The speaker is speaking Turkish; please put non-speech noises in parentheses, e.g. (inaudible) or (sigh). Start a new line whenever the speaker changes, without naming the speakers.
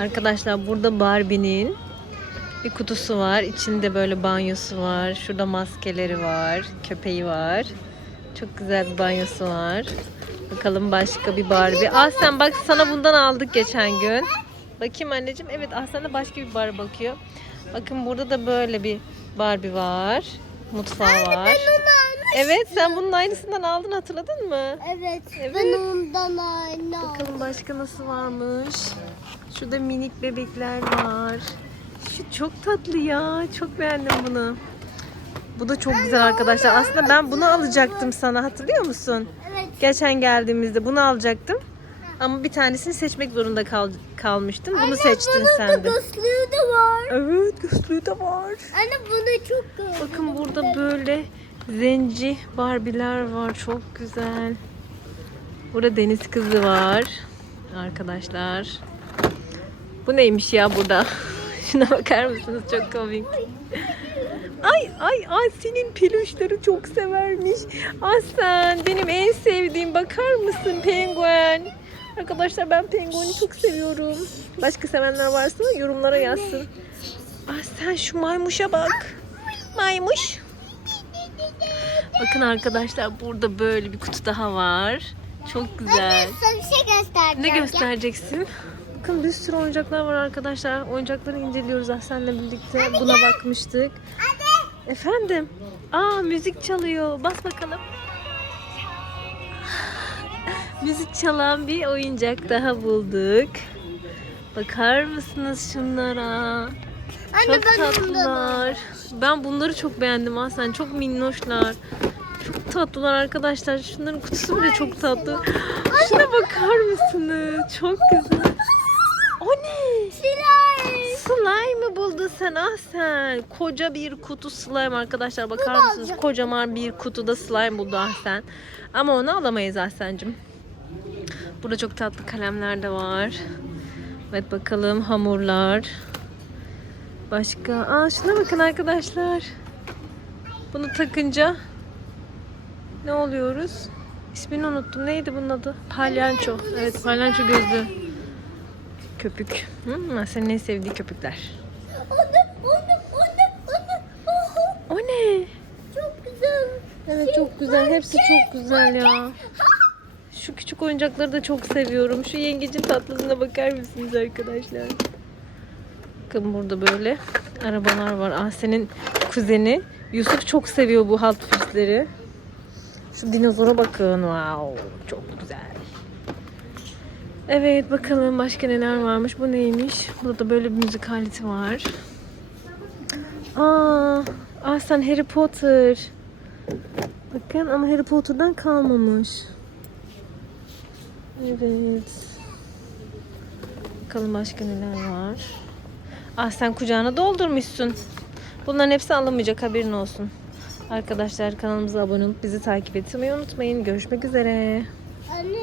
Arkadaşlar burada Barbie'nin bir kutusu var. İçinde böyle banyosu var. Şurada maskeleri var. Köpeği var. Çok güzel bir banyosu var. Bakalım başka bir Barbie. Ah sen bak sana bundan aldık geçen gün. Bakayım anneciğim. Evet ah sana başka bir Barbie bakıyor. Bakın burada da böyle bir Barbie var. Mutfağı var. Evet sen bunun aynısından aldın hatırladın mı?
Evet,
Evet.
ben ondan aynı aldım.
Bakalım başka nasıl varmış. Şurada minik bebekler var. Şu çok tatlı ya. Çok beğendim bunu. Bu da çok güzel arkadaşlar. Aslında ben bunu alacaktım sana. Hatırlıyor musun?
Evet.
Geçen geldiğimizde bunu alacaktım. Ama bir tanesini seçmek zorunda kal kalmıştım. Bunu seçtin
bunun
sen de.
gözlüğü de var.
Evet, gözlüğü de var.
Anne bunu çok gördüm.
Bakın burada böyle zenci Barbie'ler var. Çok güzel. Burada deniz kızı var. Arkadaşlar. Bu neymiş ya burada? (laughs) Şuna bakar mısınız? Çok komik. Ay ay ay senin peluşları çok severmiş. Aslan benim en sevdiğim bakar mısın penguen? Arkadaşlar ben pengueni çok seviyorum. Başka sevenler varsa yorumlara yazsın. Ah sen şu maymuşa bak. Maymuş. Bakın arkadaşlar burada böyle bir kutu daha var. Çok güzel.
Sana bir şey göstereceğim.
Ne göstereceksin? Bakın bir sürü oyuncaklar var arkadaşlar. Oyuncakları inceliyoruz Ahsen'le birlikte. Buna bakmıştık. Efendim? Aa müzik çalıyor. Bas bakalım. (sighs) müzik çalan bir oyuncak daha bulduk. Bakar mısınız şunlara?
Anne
Çok tatlılar. Ben bunları çok beğendim Aslen. Çok minnoşlar. Çok tatlılar arkadaşlar. Şunların kutusu bile çok tatlı. (gasps) Şuna bakar mısınız? Çok güzel. Slime. Mı buldun sen Ahsen? Koca bir kutu slime arkadaşlar. Bakar
Bunu
mısınız?
alacağım.
Kocaman bir kutuda slime buldu Ahsen. Ama onu alamayız Ahsen'cim. Burada çok tatlı kalemler de var. Evet bakalım hamurlar. Başka? Aa şuna bakın arkadaşlar. Bunu takınca ne oluyoruz? İsmini unuttum. Neydi bunun adı? Palyanço. Evet palyanço gözlü. Köpük. Hı, senin en sevdiği köpükler.
Anne, anne, anne, anne.
O ne?
Çok güzel.
Evet çok güzel. Hepsi çok güzel ya. Şu küçük oyuncakları da çok seviyorum. Şu yengecin tatlılığına bakar mısınız arkadaşlar? Bakın burada böyle arabalar var. Ahsen'in kuzeni Yusuf çok seviyor bu Hot Wheels'leri. Şu dinozora bakın. Wow, çok güzel. Evet bakalım başka neler varmış. Bu neymiş? Burada da böyle bir müzik aleti var. Aa, Ahsen Harry Potter. Bakın ama Harry Potter'dan kalmamış. Evet. Bakalım başka neler var. Ah sen kucağına doldurmuşsun. Bunların hepsi alınmayacak haberin olsun. Arkadaşlar kanalımıza abone olup bizi takip etmeyi unutmayın. Görüşmek üzere.
Anne